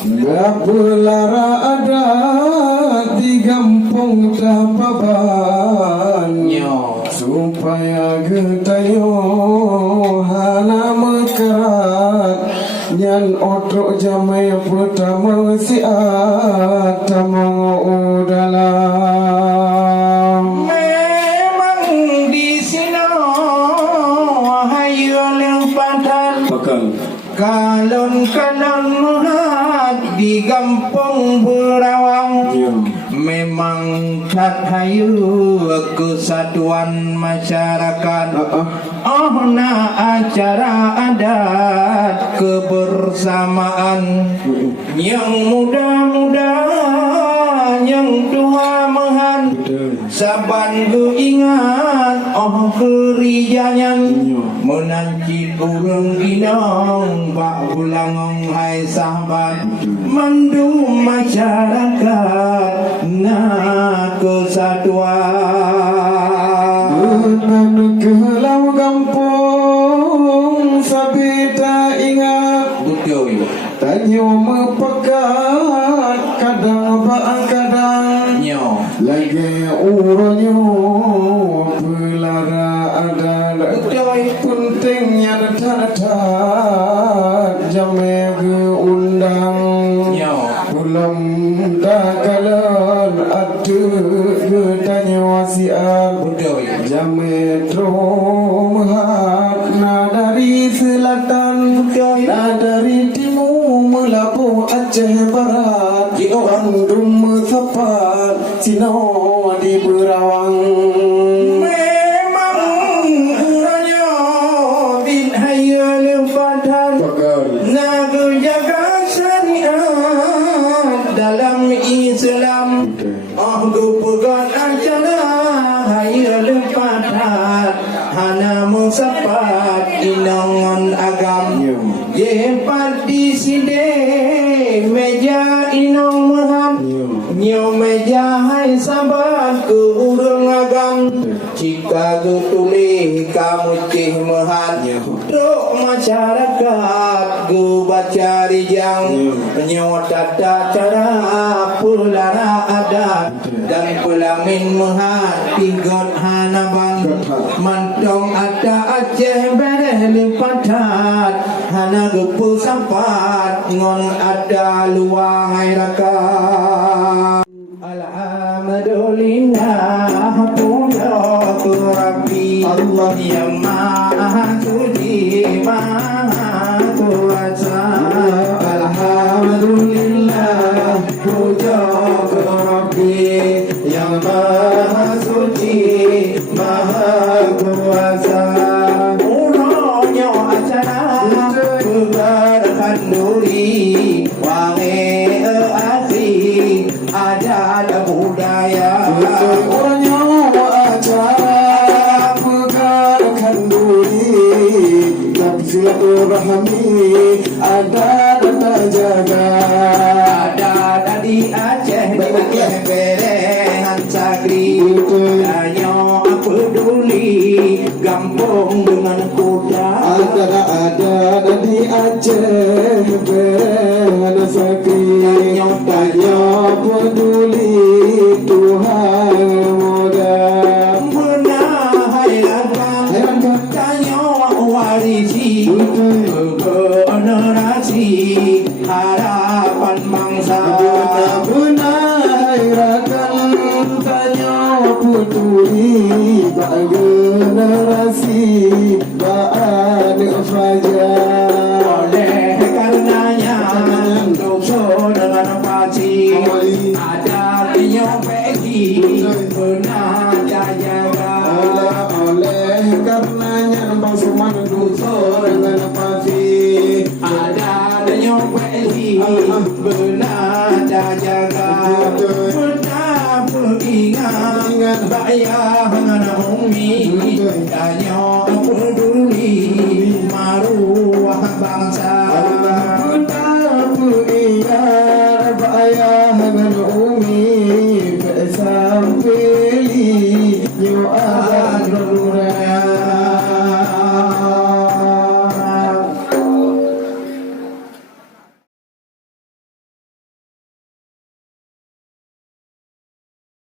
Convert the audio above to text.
Gapulara ada di kampung Tapaban supaya getayo hana mekarat nyan otrok jamai pertama siat tamang udalam memang di sini hayul padan kalon di kampung Berawang memang tak hayu kesatuan masyarakat na acara adat kebersamaan yang muda-muda yang tua mehan saban ku ingat kerijanyan menanci kurang inong bak bulangong hai sahabat mandu masyarakat na kesatuan kelau kampung sabita ingat betul tanyo mepekat kadang bak kadang nyo lagi uronyo pelara ada pentingnya datang jame undang belum dakalan adu tanya wasiat jame tromahat na dari selatan na dari timur melapu Aceh Barat Bandung Sepat Sino di Berawang memang hanya bin hayal padan naga jaga syariat dalam Islam aku pegang acara hayal padan hana musapat inangan agam jepat di sini meja inong mehan nyo meja hai sabat ke urang agam jika getuli kamu cih mehan dok masyarakat gu baca rijang nyo tata cara pulara adat dan pelamin mehan tigot hanabang mantong ada Aceh bereh limpatat hana gepu sampat ngon ada luang hai rakat alhamdulillah puja ke Rabbi Allah yang maha suci maha kuasa alhamdulillah puja ke Rabbi yang maha suci maha kuasa uronyo acara berkah nuri wangi asli ada budaya uronyo acara berkah nuri silaturahmi ada data jaga ada di Aceh di Aceh berehan sagri danyo peduli gampung dengan kuda ada di Aceh berehan sagri danyo peduli Tuhan muda menahai langkah danyo warisi generasi harapan bangsa menairakan tanya puturi bak generasi bak fajar oleh karenanya dosa dengan pasti ada penyopeki benar jaga oleh karenanya bang Suman dosa dengan pasti ada penyopeki benar jaga benar ingat bayar